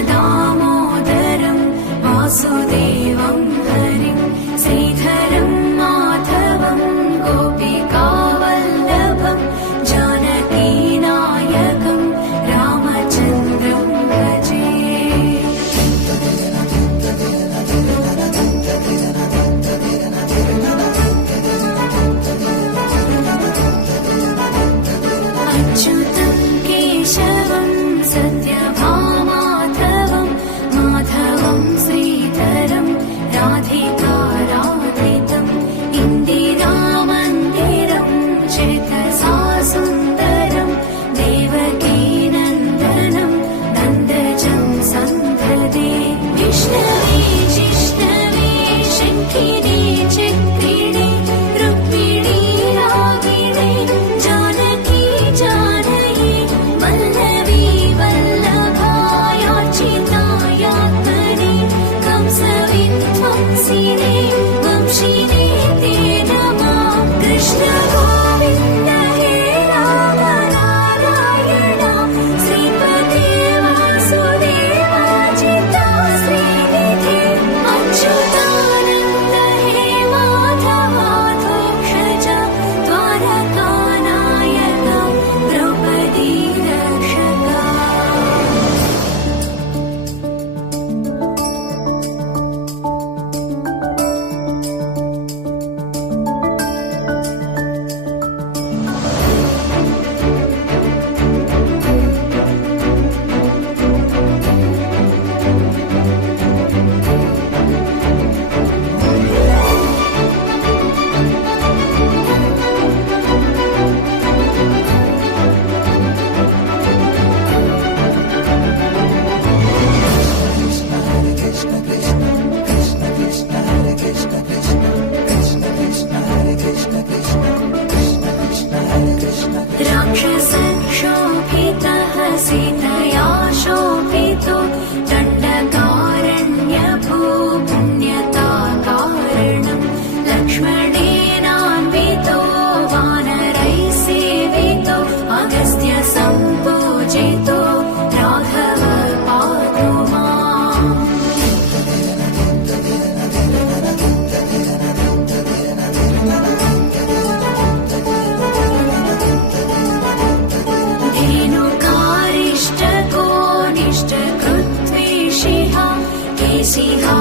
कृष्णदामोदरं वासुदेवं हरिं श्रीधरं माधवं गोपिकावल्लभं जानकीनायकं रामचन्द्रं भजे। अच्युतं केशवं सत्यभामाधवं माधवं श्रीधरं राधिकाराधितम् इन्दिरामन्दिरं चेतसा सुन्दरं देवकीनन्दनं नन्दजं सन्धदे। विष्णवे जिष्णवे शङ्खिने चक्रिणे रुक्मिणी रागिणे जानकी जानये वल्लवी वल्लभायार्चितायात्मने कंसविध्वंसिने वंशिने ते नमः। कृष्ण गोविन्द हे राम नारायण श्रीपते वासुदेवाजिता श्रीनिधे अच्युतानन्द हे माधवाधोक्षज द्वारकानायक द्रौपदी रक्षका। राक्षसक्षोभितः सीतया शोभितो दण्डकारण्यभू पुण्यताकारणं लक्ष्मणेनान्वितो वानरैः सेवितो अगस्त्य सम्पूजितो राघव पातु माम्। धेनुकारिष्टको निष्टकृत्वेषिहा केशिहा